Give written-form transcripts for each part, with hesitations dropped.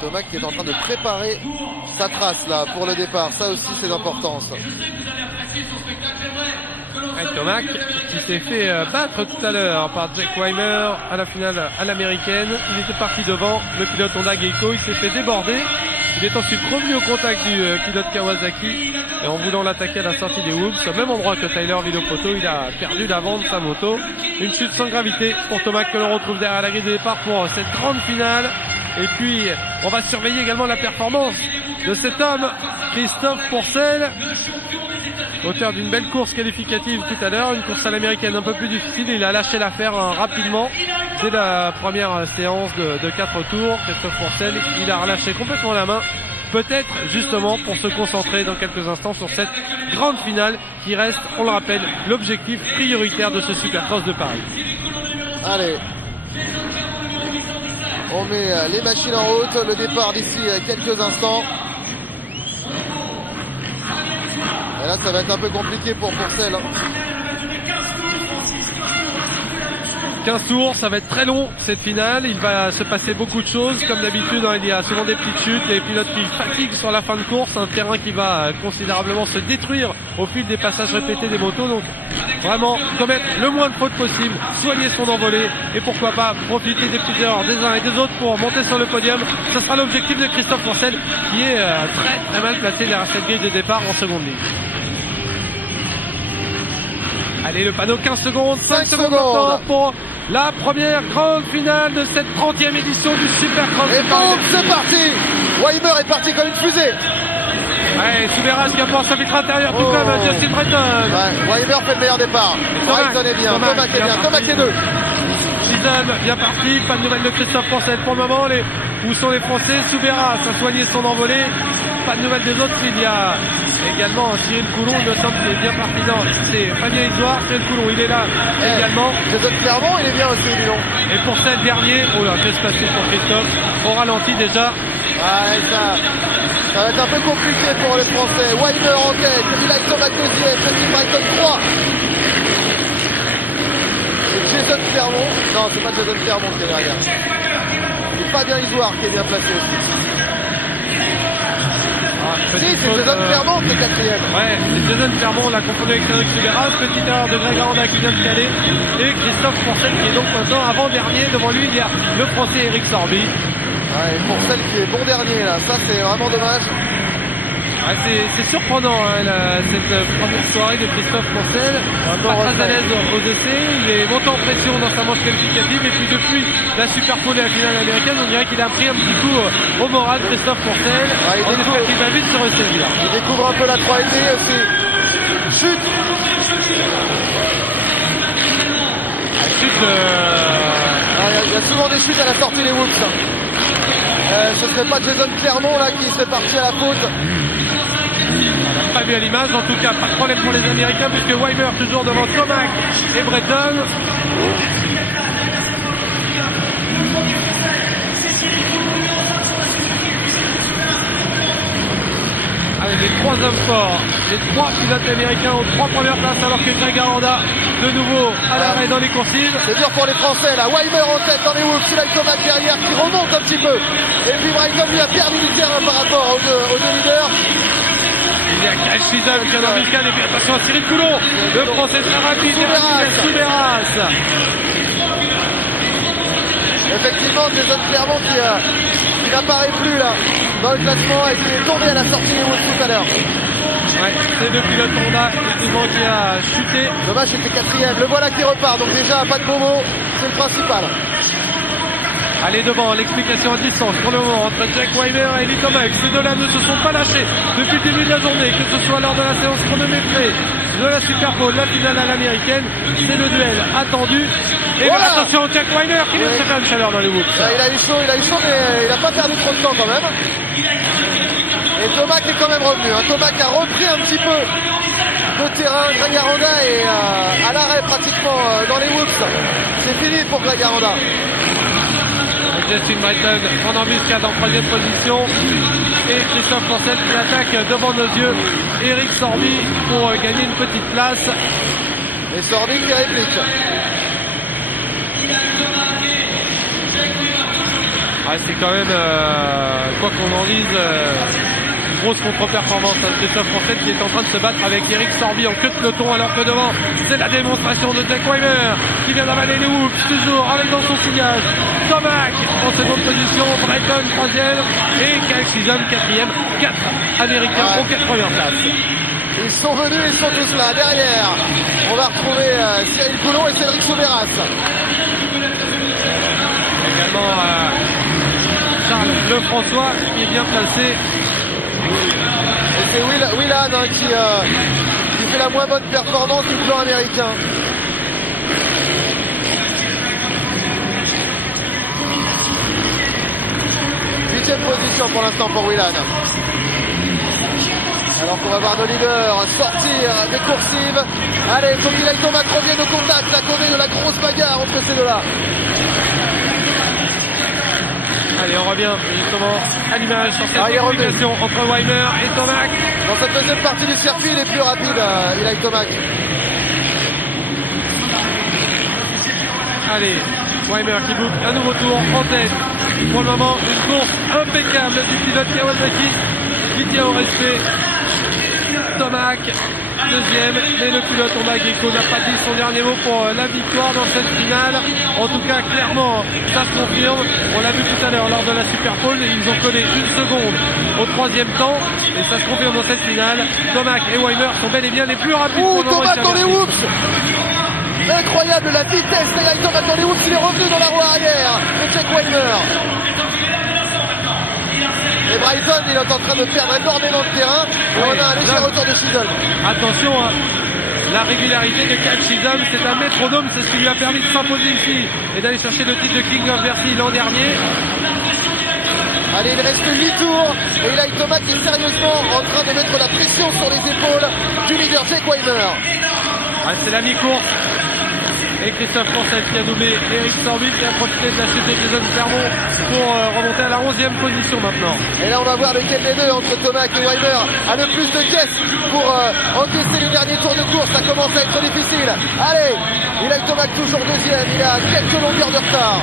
Tomac qui est en train de préparer sa trace là pour le départ. Ça aussi c'est d'importance. Tomac qui s'est fait battre tout à l'heure par Jack Weimer à la finale à l'américaine. Il était parti devant, le pilote Honda Geico, il s'est fait déborder. Il est ensuite revenu au contact du pilote Kawasaki et en voulant l'attaquer à la sortie des whoops, au même endroit que Tyler Villopoto, il a perdu l'avant de sa moto. Une chute sans gravité pour Tomac que l'on retrouve derrière la grille de départ pour cette grande finale. Et puis on va surveiller également la performance de cet homme, Christophe Pourcel, auteur d'une belle course qualificative tout à l'heure, une course à l'américaine un peu plus difficile. Il a lâché l'affaire rapidement dès la première séance de 4 tours. Christophe Pourcel, il a relâché complètement la main, peut-être justement pour se concentrer dans quelques instants sur cette grande finale qui reste, on le rappelle, l'objectif prioritaire de ce Supercross de Paris. Allez, on met les machines en route, le départ d'ici quelques instants. Et là ça va être un peu compliqué pour Pourcel. 15 tours, ça va être très long cette finale, il va se passer beaucoup de choses, comme d'habitude il y a souvent des petites chutes, les pilotes qui fatiguent sur la fin de course, un terrain qui va considérablement se détruire au fil des passages répétés des motos, donc vraiment commettre le moins de fautes possible, soigner son envolée et pourquoi pas profiter des petites erreurs des uns et des autres pour monter sur le podium. Ce sera l'objectif de Christophe Pourcel qui est très mal placé derrière cette grille de départ en seconde ligne. Allez, le panneau 15 secondes, 5 secondes maintenant pour la première grande finale de cette 30e édition du Supercross. Et boum, c'est parti. Weimer est parti comme une fusée. Ouais, Souberas qui apporte sa vitre intérieure, tout comme Justin Breton. Ouais, Weimer fait le meilleur départ. Breton est bien, Tomac est bien, Tomac est deux. Chisholm bien parti, pas de nouvelles de Christophe Pourcel pour le moment. Où sont les Français? Souberas a soigné son envolée. Pas de nouvelles des autres. Il y a également Cyril Coulon, il me semble qu'il est bien parti. Non, c'est Fabien Isoard, Cyril Coulon, il est là également. Jason Clermont, il est bien aussi, dis donc. Et Pourcel dernier, oh là, qu'est-ce qui se passe pour Christophe? Au ralenti déjà. Ouais, ça va être un peu compliqué pour les Français. Weimer en tête, Eli Tomac deuxième, Justin Breton 3. Jason Clermont, non, c'est pas Jason Clermont qui est derrière. C'est Fabien Isoard qui est bien placé aussi. Si, c'est Jason Clermont qui est quatrième. Ouais, c'est Jason Clermont, on l'a confondu avec Cédric Souberas, petite erreur de Greg Aranda qui vient de caler, et Christophe Pourcel qui est donc maintenant avant-dernier. Devant lui, il y a le Français Eric Sorby. Ouais, Pourcel qui est bon dernier là, ça c'est vraiment dommage. Ouais, c'est surprenant cette première soirée de Christophe Pourcel, pas très à l'aise aux essais, il est monté en pression dans sa manche qualificative et puis depuis la Super Pole et la finale américaine, on dirait qu'il a pris un petit coup au moral Christophe Pourcel. On espère qu'il va vite se ressaisir. Il découvre un peu la 3D aussi. Chute. Il y a souvent des chutes à la sortie des whoops. Ce serait pas Jason Clermont là qui serait parti à la faute. On n'a pas vu à l'image, en tout cas pas de problème pour les Américains puisque Weimer toujours devant Tomac et Breton. Allez, les trois hommes forts, les trois pilotes américains aux trois premières places alors que Greg Aranda de nouveau à l'arrêt dans les coursives. C'est dur pour les Français là, Weimer en tête dans les whoops, Eli Tomac derrière qui remonte un petit peu. Et puis Breton lui a perdu du terrain par rapport aux deux leaders. Il y a Kyle Chisholm qui est en embuscade et puis attention à Cyril Coulon, le Français très rapide, Souberas. Effectivement, Jason Clermont qui n'apparaît plus là dans le classement et qui est tombé à la sortie des whoops tout à l'heure. Ouais, c'est le pilote Honda effectivement qui a chuté. Dommage, c'était quatrième. Le voilà qui repart, donc déjà pas de Momo, c'est le principal. Allez devant, l'explication à distance pour le moment entre Jack Weimer et Eli Tomac. Ces deux-là ne se sont pas lâchés depuis le début de la journée, que ce soit lors de la séance chronométrée de la Super Bowl, la finale à l'américaine. C'est le duel attendu. Et voilà. Attention, Jack Weimer qui vient de se faire une chaleur dans les whoops. Il a eu chaud, mais il n'a pas perdu trop de temps quand même. Et Tomac est quand même revenu. Tomac a repris un petit peu de terrain. Greg Aranda est à l'arrêt pratiquement dans les whoops. C'est fini pour Greg Aranda. Justin Breton en embuscade en troisième position et Christophe Pourcel qui attaque devant nos yeux Eric Sorby pour gagner une petite place. Et Sorby qui réplique. Ah, c'est quand même, quoi qu'on en dise, une grosse contre-performance. Christophe Poncet qui est en train de se battre avec Eric Sorby en queue de peloton, alors que devant, c'est la démonstration de Jack Weimer qui vient d'avaler les hoops, toujours avec dans son sillage. Tomac en seconde position, Brighton troisième et Kyle Chisholm quatrième. 4 Américains aux 4 premières places. Ils sont venus, ils sont tous là. Derrière, on va retrouver Cyril Coulon et Cédric Souberas. Également Charles Lefrançois qui est bien placé. Et c'est Willan qui fait la moins bonne performance du plan américain. Huitième position pour l'instant pour Willan. Alors qu'on va voir nos leaders sortir des coursives. Allez, il faut qu'Eli Tomac revienne au contact, à côté de la grosse bagarre entre ces deux-là. Allez, on revient justement à l'image sur cette communication entre Weimer et Tomac. Dans cette deuxième partie du circuit, il est plus rapide, Eli Tomac. Allez, Weimer qui boucle un nouveau tour en tête. Pour le moment, une course impeccable du pilote Kawasaki qui tient au respect. Tomac, deuxième, mais le pilote Honda Gecko n'a pas dit son dernier mot pour la victoire dans cette finale. En tout cas, clairement, ça se confirme. On l'a vu tout à l'heure lors de la Super Pole, ils ont collé une seconde au troisième temps, et ça se confirme dans cette finale. Tomac et Weimer sont bel et bien les plus rapides. Tomac dans les whoops! Incroyable la vitesse d'Eli Tomac dans les whoops, il est revenu dans la roue arrière de Jack Weimer. Et Brighton, il est en train de perdre énormément de terrain. Et on a un léger retour de Chisholm. Attention, hein. La régularité de Kyle Chisholm, c'est un métronome, c'est ce qui lui a permis de s'imposer ici et d'aller chercher le titre de King of Bercy l'an dernier. Allez, il reste 8 tours et Eli Tomac est sérieusement en train de mettre la pression sur les épaules du leader Jack Weimer. C'est la mi-course. Et Christophe Poncet qui a doublé Eric Sorby qui a profité de la chute de Jason Clermont pour remonter à la 11e position maintenant. Et là on va voir lequel des deux entre Tomac et Weimer a le plus de caisse pour encaisser les derniers tours de course. Ça commence à être difficile. Allez, Eli Tomac toujours deuxième, il a quelques longueurs de retard.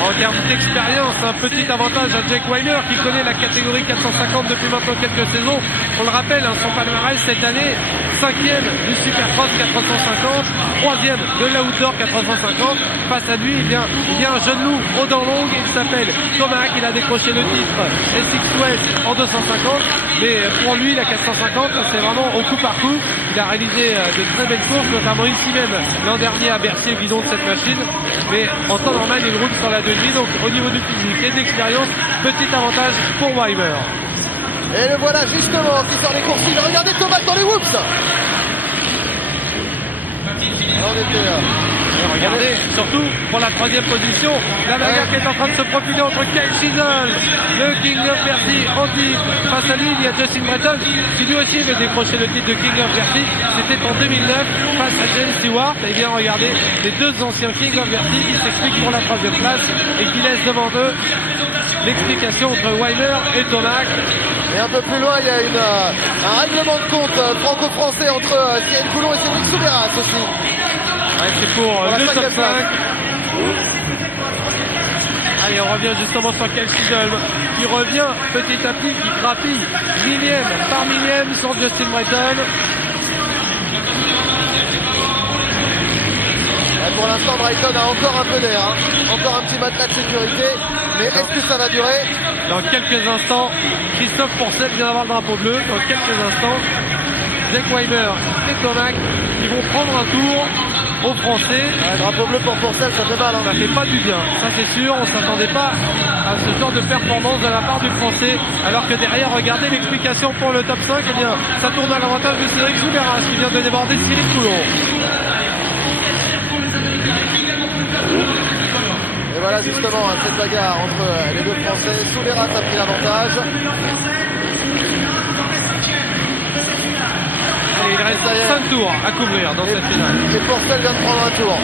En termes d'expérience, un petit avantage à Jack Weimer qui connaît la catégorie 450 depuis maintenant quelques saisons. On le rappelle, son palmarès cette année, 5e du Supercross 450, 3e de l'Outdoor 450. Face à lui, il y a un jeune loup aux dents longues, il s'appelle Tomac, il a décroché le titre SX West en 250. Mais pour lui, la 450, c'est vraiment au coup par coup. Il a réalisé de très belles courses, notamment ici même l'an dernier à Bercy, au guidon de cette machine. Mais en temps normal, il roule sur la demi, donc au niveau du physique et de l'expérience, petit avantage pour Weimer. Et le voilà justement qui sort les courses. Regardez Tomac dans les whoops. Regardez, surtout pour la 3e position, la bagarre qui est en train de se profiler entre Kyle Chisholm, le King of Bercy en titre. Face à lui, il y a Justin Breton qui lui aussi avait décroché le titre de King of Bercy. C'était en 2009 face à James Stewart. Et bien regardez, les deux anciens King of Bercy qui s'expliquent pour la 3e place et qui laissent devant eux l'explication entre Weimer et Tomac. Et un peu plus loin, il y a un règlement de compte franco-français entre Cyril Coulon et Cédric Souberas aussi. C'est pour le top 5. Allez, on revient justement sur Kyle Chisholm qui revient petit à petit, qui grappille millième par millième sur Justin Breton. Pour l'instant, Brighton a encore un peu d'air, encore un petit matelas de sécurité, mais est-ce que ça va durer? Dans quelques instants, Christophe Poncet vient d'avoir le drapeau bleu. Dans quelques instants, Jack Weimer et Tomac qui vont prendre un tour aux Français. Drapeau bleu pour Poncet, ça fait mal. Ça fait pas du bien, ça c'est sûr. On s'attendait pas à ce genre de performance de la part du Français. Alors que derrière, regardez l'explication pour le top 5. Eh bien, ça tourne à l'avantage de Cédric Souberas qui vient de déborder Cyril Coulon. Et voilà justement cette bagarre entre les deux Français. Souberas a pris l'avantage. Et il reste 5 tours à couvrir dans cette finale. Et Poncet vient de prendre un tour.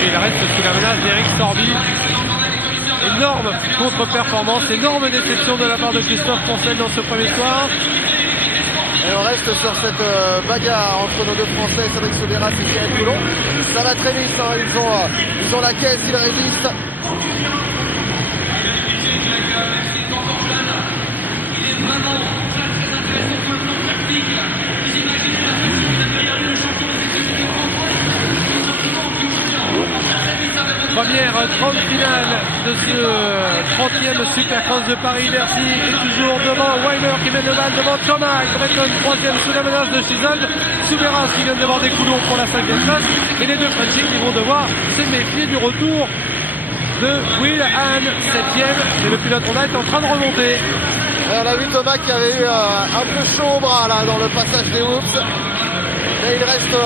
Et il reste sous la menace d'Eric Sorby. Énorme contre-performance, énorme déception de la part de Christophe Poncet dans ce premier soir. Et on reste sur cette bagarre entre nos deux Français, Cédric Souberas et Cyril Coulon. Ça va très vite, ils ont la caisse, ils résistent. Première grande finale de ce 30e Supercross de Paris-Bercy et toujours devant Weimer qui mène le bal devant Tomac, Breton 3e sous la menace de Chisholm, Souberas qui vient de déborder Coulon pour la 5e place et les deux Frenchies qui vont devoir se méfier du retour de Will Hahn 7e et le pilote Honda est en train de remonter. Et on a vu Tomac qui avait eu un peu chaud au bras là dans le passage des Whoops. Mais il reste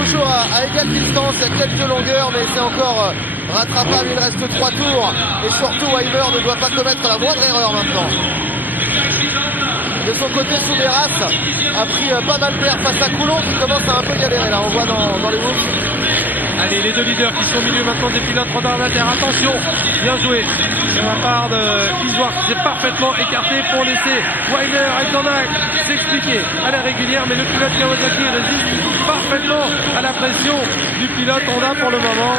toujours à égale distance, il y a quelques longueurs mais c'est encore rattrapable, il reste 3 tours et surtout Weimer ne doit pas commettre la moindre erreur maintenant. De son côté, Souberas a pris pas mal d'air face à Coulon qui commence à un peu galérer là, on voit dans les Whoops. Allez, les deux leaders qui sont au milieu maintenant des pilotes radar inter. Attention, bien joué de la part de Isoire qui s'est parfaitement écarté pour laisser Weimer et Tomac s'expliquer à la régulière, mais le pilote Kawasaki résiste parfaitement à la pression du pilote Honda pour le moment.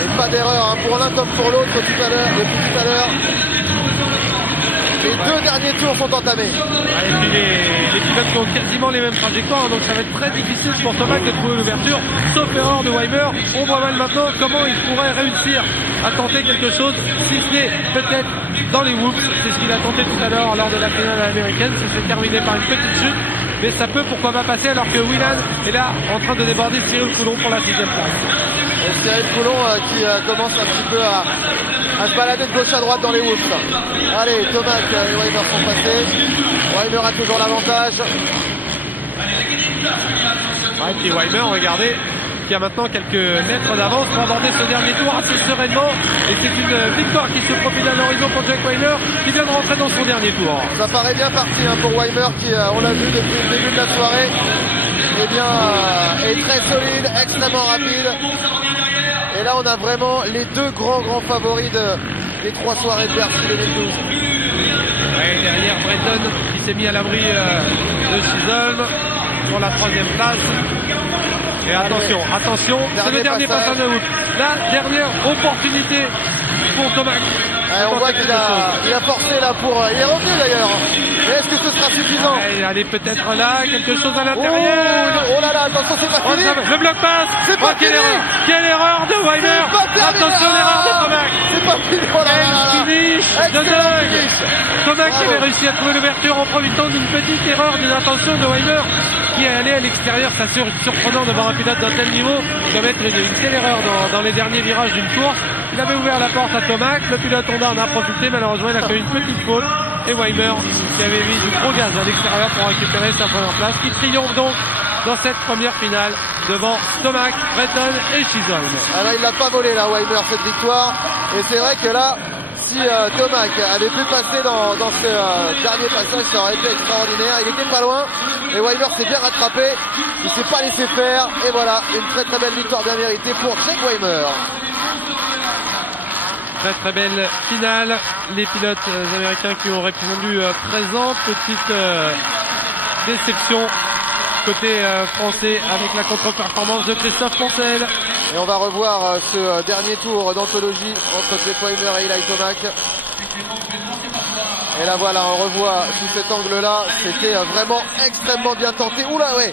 Et pas d'erreur pour l'un comme pour l'autre depuis tout à l'heure. Les deux derniers tours sont entamés. Et puis les pilotes ont quasiment les mêmes trajectoires, donc ça va être très difficile pour Tomac de trouver l'ouverture, sauf erreur de Weimer. On voit mal maintenant comment il pourrait réussir à tenter quelque chose, si ce n'est peut-être dans les Whoops. C'est ce qu'il a tenté tout à l'heure lors de la finale américaine. Ça s'est terminé par une petite chute, mais ça peut pourquoi pas passer alors que Will Hahn est là en train de déborder Cyril Coulon pour la 6e place. Et Cyril Coulon qui commence un petit peu à se balader de gauche à droite dans les Whoops. Allez, Tomac et Weimer sont passés. Weimer a toujours l'avantage. Et puis Weimer, regardez, qui a maintenant quelques mètres d'avance pour aborder ce dernier tour assez sereinement. Et c'est une victoire qui se profile à l'horizon pour Jack Weimer qui vient de rentrer dans son dernier tour. Ça paraît bien parti pour Weimer qui, on l'a vu depuis le début de la soirée, eh bien, est très solide, extrêmement rapide. Et là, on a vraiment les deux grands favoris des 3 soirées de Bercy 2012. Ouais, derrière Breton qui s'est mis à l'abri de Chisholm pour la 3e place. Et attention, c'est le dernier passage de Whoops. La dernière opportunité pour Tomac. On voit qu'il a forcé là pour... Il est revenu d'ailleurs. Mais est-ce que ce sera suffisant? Elle est peut-être là, quelque chose à l'intérieur. Oh là là, attention, c'est pas fini. Le bloc passe. C'est pas fini. Quelle erreur de Weimer. Attention, l'erreur de Tomac. C'est pas fini. Oh là là. Finish de dingue. Tomac qui avait réussi à trouver l'ouverture en profitant d'une petite erreur d'une intention de Weimer qui est allé à l'extérieur. Ça surprenant de voir un pilote d'un tel niveau commettre une telle erreur dans les derniers virages d'une course. Il avait ouvert la porte à Tomac, le pilote Honda en a profité, malheureusement il a fait une petite faute. Et Weimer qui avait mis du gros gaz à l'extérieur pour récupérer sa première place, qui triomphe donc dans cette première finale devant Tomac, Breton et Chisholm. Alors il l'a pas volé là Weimer cette victoire, et c'est vrai que là si Tomac avait pu passer dans ce dernier passage, ça aurait été extraordinaire. Il était pas loin et Weimer s'est bien rattrapé, il s'est pas laissé faire, et voilà, une très belle victoire bien méritée pour Jack Weimer. Très belle finale, les pilotes américains qui ont répondu présents. Petite déception côté français avec la contre-performance de Christophe Poncel. Et on va revoir ce dernier tour d'anthologie entre Jack Weimer et Eli Tomac. Et là voilà, on revoit sous cet angle-là, c'était vraiment extrêmement bien tenté. Oula ouais,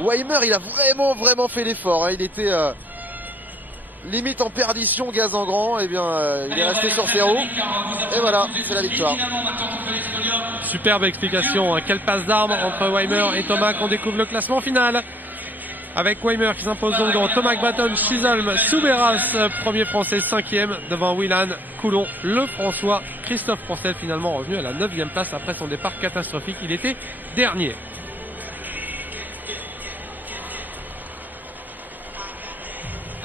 Weimer il a vraiment fait l'effort, hein. Il était limite en perdition, gaz en grand, et bien il est resté sur ses roues. Et voilà, c'est la victoire. Superbe explication, quelle passe d'armes entre Weimer et Tomac. On découvre le classement final avec Weimer qui s'impose donc devant Tomac, Breton, Chisholm, Souberas, premier français, 5e devant Will Hahn, Coulon, Le François. Christophe Poncel finalement revenu à la 9e place après son départ catastrophique, il était dernier.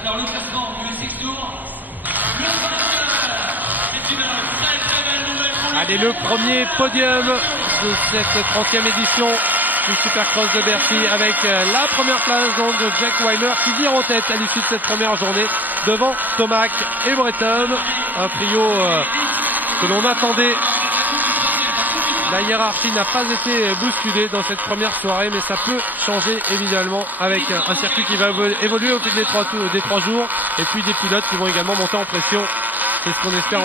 Alors le classement du 6 tours. Allez, le premier podium de cette 30e édition du Supercross de Bercy avec la première place donc de Jack Weimer qui vire en tête à l'issue de cette première journée devant Tomac et Breton. Un trio que l'on attendait La hiérarchie n'a pas été bousculée dans cette première soirée, mais ça peut changer évidemment avec un circuit qui va évoluer au fil des 3 jours, et puis des pilotes qui vont également monter en pression. C'est ce qu'on espère.